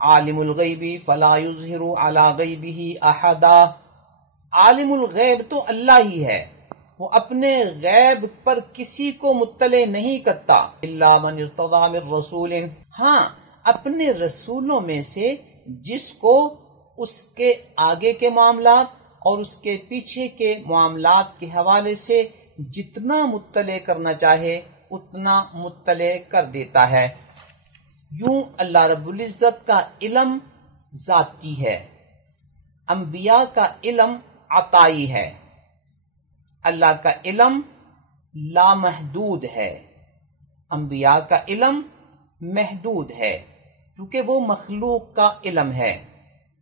عالم الغیب فلا یظہر علی غیبہ احدا، عالم الغیب تو اللہ ہی ہے، وہ اپنے غیب پر کسی کو مطلع نہیں کرتا، الا من ارتضی من رسول، ہاں اپنے رسولوں میں سے جس کو اس کے آگے کے معاملات اور اس کے پیچھے کے معاملات کے حوالے سے جتنا مطلع کرنا چاہے اتنا مطلع کر دیتا ہے۔ یوں اللہ رب العزت کا علم ذاتی ہے، انبیاء کا علم عطائی ہے۔ اللہ کا علم لامحدود ہے، انبیاء کا علم محدود ہے، کیونکہ وہ مخلوق کا علم ہے،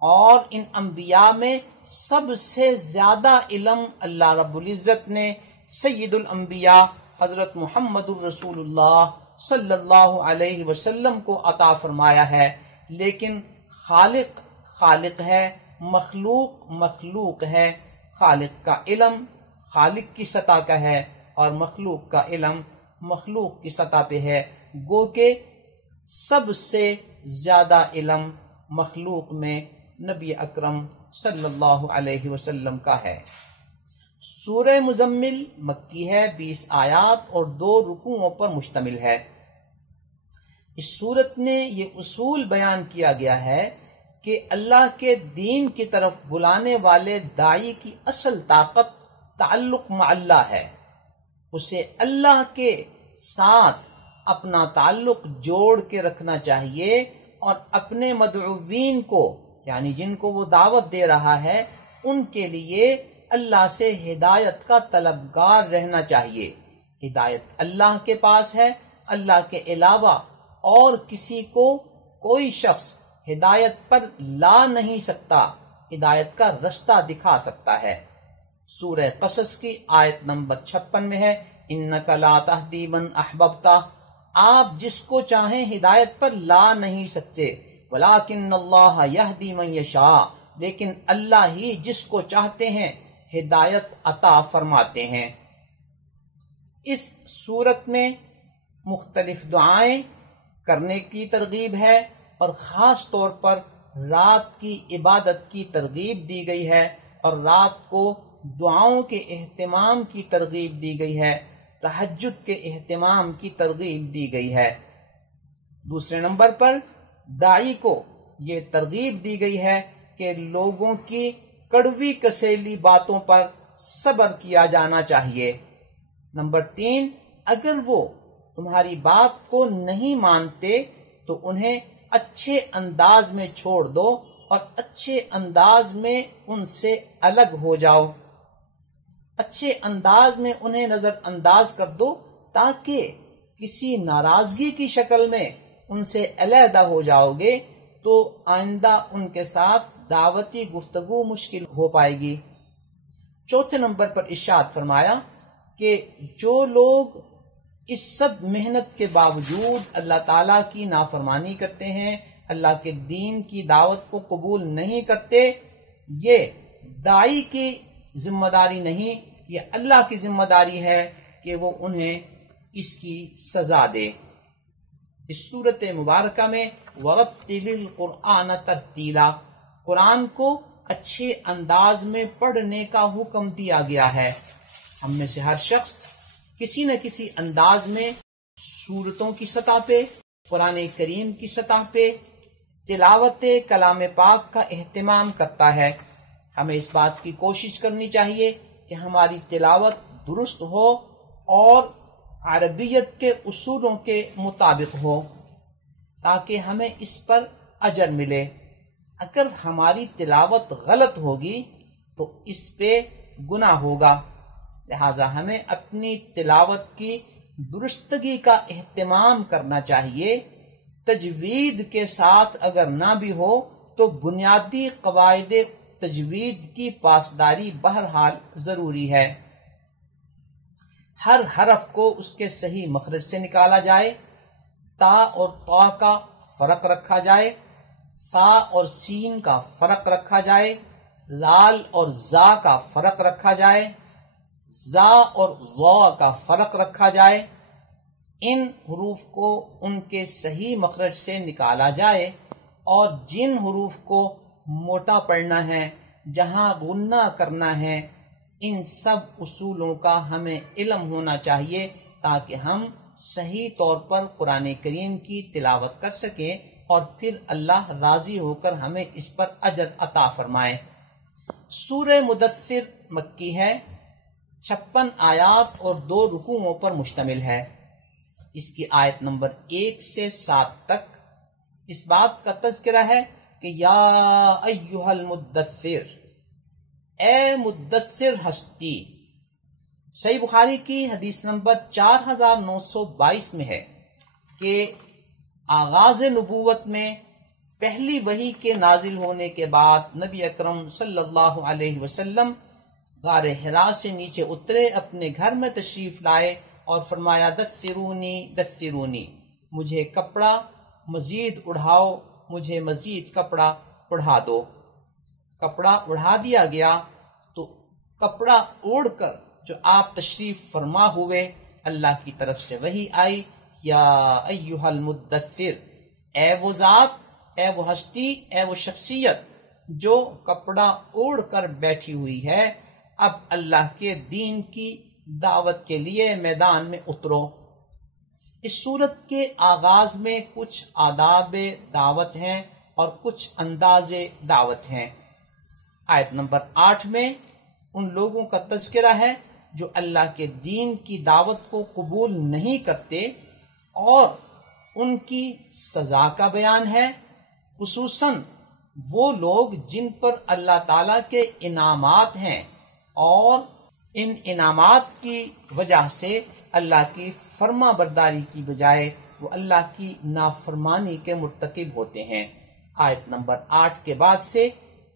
اور ان انبیاء میں سب سے زیادہ علم اللہ رب العزت نے سید الانبیاء حضرت محمد الرسول اللہ صلی اللہ علیہ وسلم کو عطا فرمایا ہے۔ لیکن خالق خالق ہے، مخلوق مخلوق ہے، خالق کا علم خالق کی سطح کا ہے اور مخلوق کا علم مخلوق کی سطح پہ ہے، گو کہ سب سے زیادہ علم مخلوق میں نبی اکرم صلی اللہ علیہ وسلم کا ہے۔ سورہ مزمل مکی ہے، 20 آیات اور 2 رکوعوں پر مشتمل ہے۔ اس سورت میں یہ اصول بیان کیا گیا ہے کہ اللہ کے دین کی طرف بلانے والے داعی کی اصل طاقت تعلق مع اللہ ہے، اسے اللہ کے ساتھ اپنا تعلق جوڑ کے رکھنا چاہیے، اور اپنے مدعوین کو یعنی جن کو وہ دعوت دے رہا ہے ان کے لیے اللہ سے ہدایت کا طلبگار رہنا چاہیے۔ ہدایت اللہ کے پاس ہے، اللہ کے علاوہ اور کسی کو کوئی شخص ہدایت پر لا نہیں سکتا، ہدایت کا رستہ دکھا سکتا ہے۔ سورہ قصص کی آیت نمبر 56 میں ہے، اِنَّكَ لَا تَهْدِي مَنْ أَحْبَبْتَ، آپ جس کو چاہیں ہدایت پر لا نہیں سکتے، وَلَٰكِنَّ اللَّهَ يَهْدِي مَن يَشَاءُ، لیکن اللہ ہی جس کو چاہتے ہیں ہدایت عطا فرماتے ہیں۔ اس سورت میں مختلف دعائیں کرنے کی ترغیب ہے، اور خاص طور پر رات کی عبادت کی ترغیب دی گئی ہے، اور رات کو دعاؤں کے اہتمام کی ترغیب دی گئی ہے، تہجد کے اہتمام کی ترغیب دی گئی ہے۔ دوسرے نمبر پر داعی کو یہ ترغیب دی گئی ہے کہ لوگوں کی کڑوی کسیلی باتوں پر صبر کیا جانا چاہیے۔ نمبر 3، اگر وہ تمہاری بات کو نہیں مانتے تو انہیں اچھے انداز میں چھوڑ دو اور اچھے انداز میں ان سے الگ ہو جاؤ، اچھے انداز میں انہیں نظر انداز کر دو تاکہ کسی ناراضگی کی شکل میں ان سے علیحدہ ہو جاؤ گے تو آئندہ ان کے ساتھ دعوتی گفتگو مشکل ہو پائے گی۔ چوتھے نمبر پر ارشاد فرمایا کہ جو لوگ اس سب محنت کے باوجود اللہ تعالیٰ کی نافرمانی کرتے ہیں، اللہ کے دین کی دعوت کو قبول نہیں کرتے، یہ داعی کی ذمہ داری نہیں، یہ اللہ کی ذمہ داری ہے کہ وہ انہیں اس کی سزا دے۔ اس صورت مبارکہ میں وَرَتِّلِ الْقُرْآنَ تَرْتِیلًا، قرآن کو اچھے انداز میں پڑھنے کا حکم دیا گیا ہے۔ ہم میں سے ہر شخص کسی نہ کسی انداز میں سورتوں کی سطح پہ، قرآن کریم کی سطح پہ تلاوت کلام پاک کا اہتمام کرتا ہے۔ ہمیں اس بات کی کوشش کرنی چاہیے کہ ہماری تلاوت درست ہو اور عربیت کے اصولوں کے مطابق ہو تاکہ ہمیں اس پر اجر ملے۔ اگر ہماری تلاوت غلط ہوگی تو اس پہ گناہ ہوگا، لہذا ہمیں اپنی تلاوت کی درستگی کا اہتمام کرنا چاہیے۔ تجوید کے ساتھ اگر نہ بھی ہو تو بنیادی قواعد تجوید کی پاسداری بہرحال ضروری ہے۔ ہر حرف کو اس کے صحیح مخرج سے نکالا جائے، تا اور طا کا فرق رکھا جائے، ثا اور سین کا فرق رکھا جائے، لال اور زا کا فرق رکھا جائے، زا اور ضا کا فرق رکھا جائے، ان حروف کو ان کے صحیح مخرج سے نکالا جائے، اور جن حروف کو موٹا پڑھنا ہے، جہاں غنہ کرنا ہے، ان سب اصولوں کا ہمیں علم ہونا چاہیے تاکہ ہم صحیح طور پر قرآن کریم کی تلاوت کر سکیں اور پھر اللہ راضی ہو کر ہمیں اس پر اجر عطا فرمائے۔ سورہ مدثر مکی ہے، 56 آیات اور 2 رکوعوں پر مشتمل ہے۔ اس کی آیت نمبر 1 سے 7 تک اس بات کا تذکرہ ہے کہ یا ایھا المدثر، اے مدثر ہستی۔ صحیح بخاری کی حدیث نمبر 4922 میں ہے کہ آغاز نبوت میں پہلی وحی کے نازل ہونے کے بعد نبی اکرم صلی اللہ علیہ وسلم غار حرا سے نیچے اترے، اپنے گھر میں تشریف لائے اور فرمایا دثرونی دثرونی، مجھے کپڑا مزید اڑھاؤ، مجھے مزید کپڑا اڑھا دو۔ کپڑا اڑھا دیا گیا تو کپڑا اوڑھ کر جو آپ تشریف فرما ہوئے، اللہ کی طرف سے وحی آئی، یا ایھا المدثر، اے وہ ذات، اے وہ ہستی، اے وہ شخصیت جو کپڑا اوڑھ کر بیٹھی ہوئی ہے، اب اللہ کے دین کی دعوت کے لیے میدان میں اترو۔ اس صورت کے آغاز میں کچھ آداب دعوت ہیں اور کچھ انداز دعوت ہیں۔ آیت نمبر 8 میں ان لوگوں کا تذکرہ ہے جو اللہ کے دین کی دعوت کو قبول نہیں کرتے اور ان کی سزا کا بیان ہے، خصوصاً وہ لوگ جن پر اللہ تعالیٰ کے انعامات ہیں اور ان انعامات کی وجہ سے اللہ کی فرما برداری کی بجائے وہ اللہ کی نافرمانی کے مرتکب ہوتے ہیں۔ آیت نمبر 8 کے بعد سے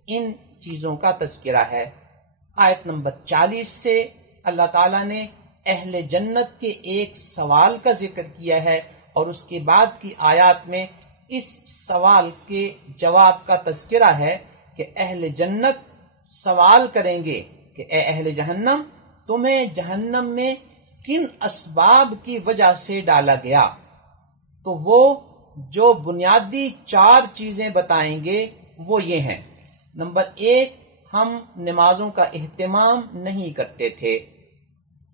ان چیزوں کا تذکرہ ہے۔ آیت نمبر 40 سے اللہ تعالیٰ نے اہل جنت کے ایک سوال کا ذکر کیا ہے اور اس کے بعد کی آیات میں اس سوال کے جواب کا تذکرہ ہے کہ اہل جنت سوال کریں گے کہ اے اہل جہنم، تمہیں جہنم میں کن اسباب کی وجہ سے ڈالا گیا؟ تو وہ جو بنیادی 4 چیزیں بتائیں گے وہ یہ ہیں۔ نمبر 1، ہم نمازوں کا اہتمام نہیں کرتے تھے،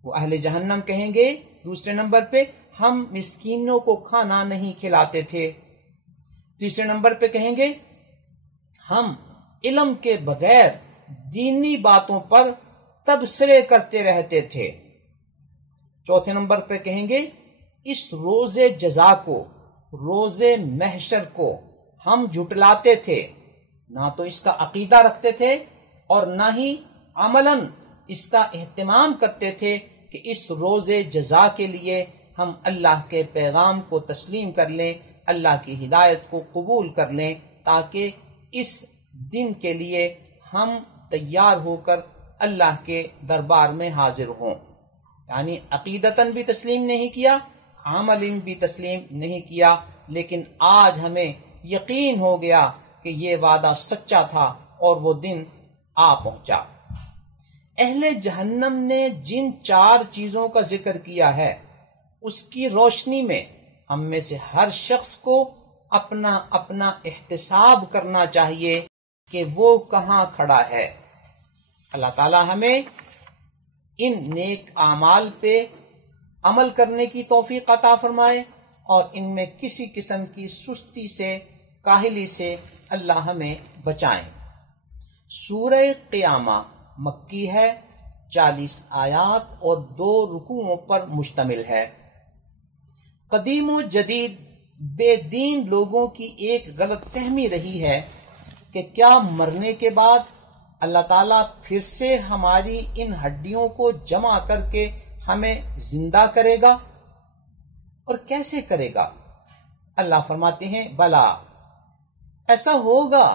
وہ اہل جہنم کہیں گے۔ دوسرے نمبر پہ ہم مسکینوں کو کھانا نہیں کھلاتے تھے۔ تیسرے نمبر پہ کہیں گے ہم علم کے بغیر دینی باتوں پر تبصرے کرتے رہتے تھے۔ چوتھے نمبر پہ کہیں گے اس روز جزا کو، روز محشر کو ہم جھٹلاتے تھے۔ نہ تو اس کا عقیدہ رکھتے تھے اور نہ ہی عملاً اس کا اہتمام کرتے تھے کہ اس روز جزا کے لیے ہم اللہ کے پیغام کو تسلیم کر لیں، اللہ کی ہدایت کو قبول کر لیں، تاکہ اس دن کے لیے ہم تیار ہو کر اللہ کے دربار میں حاضر ہوں۔ یعنی عقیدتاً بھی تسلیم نہیں کیا، عملاً بھی تسلیم نہیں کیا، لیکن آج ہمیں یقین ہو گیا کہ یہ وعدہ سچا تھا اور وہ دن آ پہنچا۔ اہل جہنم نے جن 4 چیزوں کا ذکر کیا ہے اس کی روشنی میں ہم میں سے ہر شخص کو اپنا اپنا احتساب کرنا چاہیے کہ وہ کہاں کھڑا ہے۔ اللہ تعالی ہمیں ان نیک اعمال پہ عمل کرنے کی توفیق عطا فرمائے اور ان میں کسی قسم کی سستی سے، کاہلی سے اللہ ہمیں بچائیں۔ سورہ قیامہ مکی ہے، 40 آیات اور 2 رکوعوں پر مشتمل ہے۔ قدیم و جدید بے دین لوگوں کی ایک غلط فہمی رہی ہے کہ کیا مرنے کے بعد اللہ تعالیٰ پھر سے ہماری ان ہڈیوں کو جمع کر کے ہمیں زندہ کرے گا، اور کیسے کرے گا؟ اللہ فرماتے ہیں بلا، ایسا ہوگا،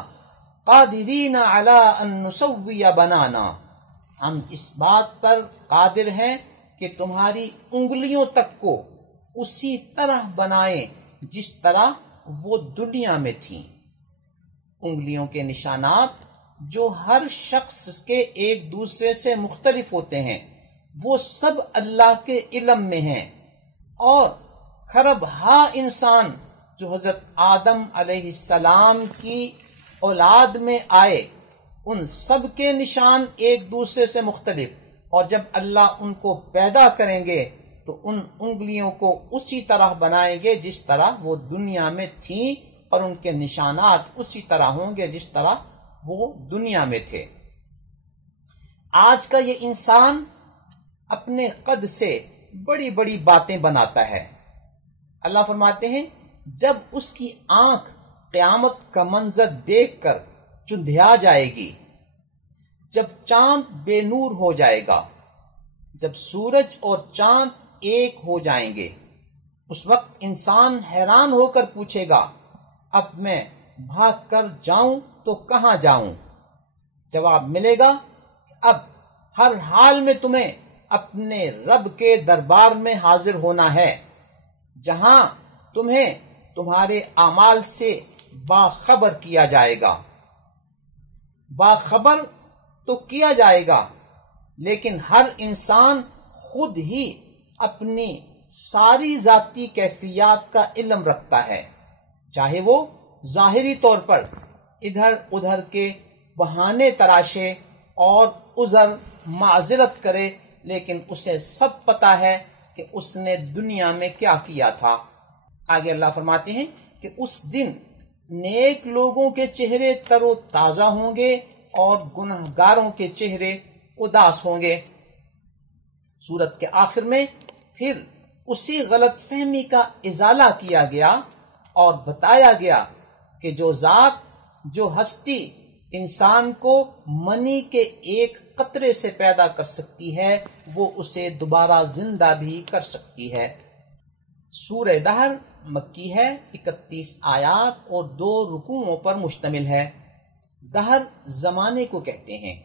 قادرین علی ان نسوی بنانا، ہم اس بات پر قادر ہیں کہ تمہاری انگلیوں تک کو اسی طرح بنائیں جس طرح وہ دنیا میں تھیں۔ انگلیوں کے نشانات جو ہر شخص کے ایک دوسرے سے مختلف ہوتے ہیں وہ سب اللہ کے علم میں ہیں، اور کھرب ہا انسان جو حضرت آدم علیہ السلام کی اولاد میں آئے ان سب کے نشان ایک دوسرے سے مختلف، اور جب اللہ ان کو پیدا کریں گے تو ان انگلیوں کو اسی طرح بنائیں گے جس طرح وہ دنیا میں تھیں، اور ان کے نشانات اسی طرح ہوں گے جس طرح وہ دنیا میں تھے۔ آج کا یہ انسان اپنے قد سے بڑی بڑی باتیں بناتا ہے۔ اللہ فرماتے ہیں جب اس کی آنکھ قیامت کا منظر دیکھ کر چندھیا جائے گی، جب چاند بے نور ہو جائے گا، جب سورج اور چاند ایک ہو جائیں گے، اس وقت انسان حیران ہو کر پوچھے گا اب میں بھاگ کر جاؤں تو کہاں جاؤں؟ جواب ملے گا اب ہر حال میں تمہیں اپنے رب کے دربار میں حاضر ہونا ہے، جہاں تمہیں تمہارے اعمال سے باخبر کیا جائے گا۔ باخبر تو کیا جائے گا، لیکن ہر انسان خود ہی اپنی ساری ذاتی کیفیات کا علم رکھتا ہے، چاہے وہ ظاہری طور پر ادھر ادھر کے بہانے تراشے اور عذر معذرت کرے، لیکن اسے سب پتا ہے کہ اس نے دنیا میں کیا کیا تھا۔ آگے اللہ فرماتے ہیں کہ اس دن نیک لوگوں کے چہرے تر و تازہ ہوں گے اور گنہگاروں کے چہرے اداس ہوں گے۔ سورت کے آخر میں پھر اسی غلط فہمی کا ازالہ کیا گیا اور بتایا گیا کہ جو ذات، جو ہستی انسان کو منی کے ایک قطرے سے پیدا کر سکتی ہے وہ اسے دوبارہ زندہ بھی کر سکتی ہے۔ سورہ دہر مکی ہے، 31 آیات اور 2 رکوعوں پر مشتمل ہے۔ دہر زمانے کو کہتے ہیں۔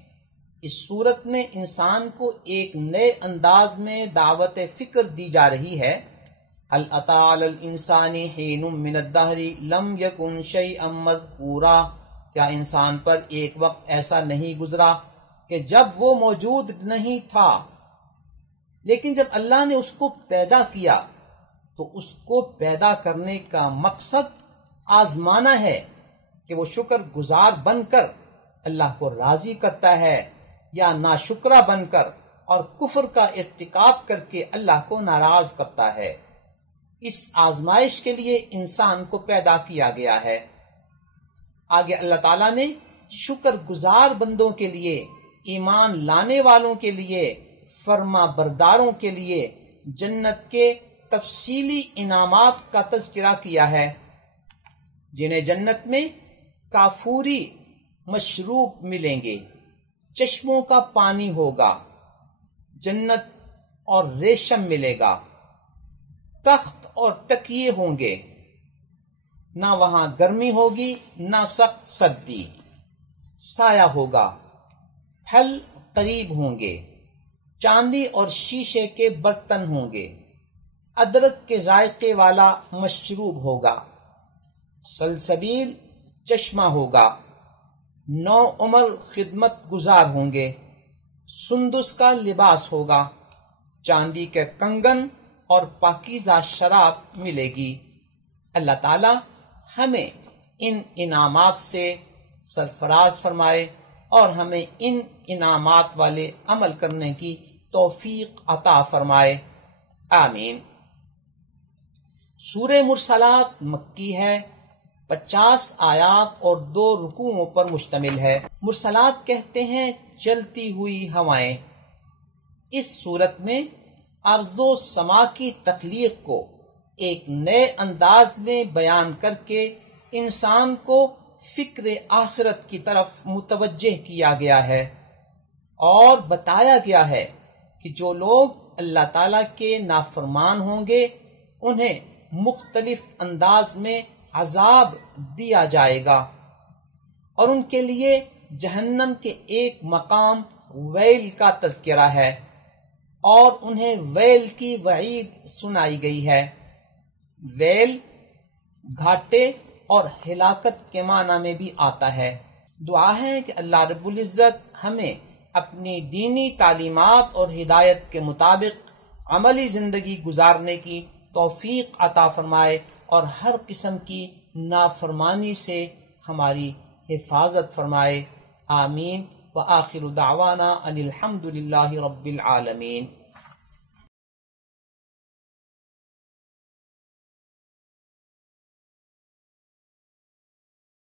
اس صورت میں انسان کو ایک نئے انداز میں دعوت فکر دی جا رہی ہے۔ هل اتى على الانسان حين من الدهر لم يكن شيئا مذكورا، کیا انسان پر ایک وقت ایسا نہیں گزرا کہ جب وہ موجود نہیں تھا، لیکن جب اللہ نے اس کو پیدا کیا تو اس کو پیدا کرنے کا مقصد آزمانا ہے کہ وہ شکر گزار بن کر اللہ کو راضی کرتا ہے یا ناشکرہ بن کر اور کفر کا ارتکاب کر کے اللہ کو ناراض کرتا ہے۔ اس آزمائش کے لیے انسان کو پیدا کیا گیا ہے۔ آگے اللہ تعالیٰ نے شکر گزار بندوں کے لیے، ایمان لانے والوں کے لیے، فرما برداروں کے لیے جنت کے تفصیلی انعامات کا تذکرہ کیا ہے، جنہیں جنت میں کافوری مشروب ملیں گے، چشموں کا پانی ہوگا، جنت اور ریشم ملے گا، تخت اور تکیے ہوں گے، نہ وہاں گرمی ہوگی نہ سخت سردی، سایہ ہوگا، پھل قریب ہوں گے، چاندی اور شیشے کے برتن ہوں گے، ادرک کے ذائقے والا مشروب ہوگا، سلسبیل چشمہ ہوگا، 9 عمر خدمت گزار ہوں گے، سندس کا لباس ہوگا، چاندی کے کنگن اور پاکیزہ شراب ملے گی۔ اللہ تعالی ہمیں ان انعامات سے سرفراز فرمائے اور ہمیں ان انعامات والے عمل کرنے کی توفیق عطا فرمائے، آمین۔ سورہ مرسلات مکی ہے، 50 آیات اور 2 رکوعوں پر مشتمل ہے۔ مرسلات کہتے ہیں چلتی ہوئی ہوائیں۔ اس صورت میں ارض و سما کی تخلیق کو ایک نئے انداز میں بیان کر کے انسان کو فکر آخرت کی طرف متوجہ کیا گیا ہے اور بتایا گیا ہے کہ جو لوگ اللہ تعالیٰ کے نافرمان ہوں گے انہیں مختلف انداز میں عذاب دیا جائے گا اور ان کے لیے جہنم کے ایک مقام ویل کا تذکرہ ہے اور انہیں ویل کی وعید سنائی گئی ہے۔ ویل گھاٹے اور ہلاکت کے معنی میں بھی آتا ہے۔ دعا ہے کہ اللہ رب العزت ہمیں اپنی دینی تعلیمات اور ہدایت کے مطابق عملی زندگی گزارنے کی توفیق عطا فرمائے اور ہر قسم کی نافرمانی سے ہماری حفاظت فرمائے، آمین۔ وآخر دعوانا ان الحمد للہ رب العالمین۔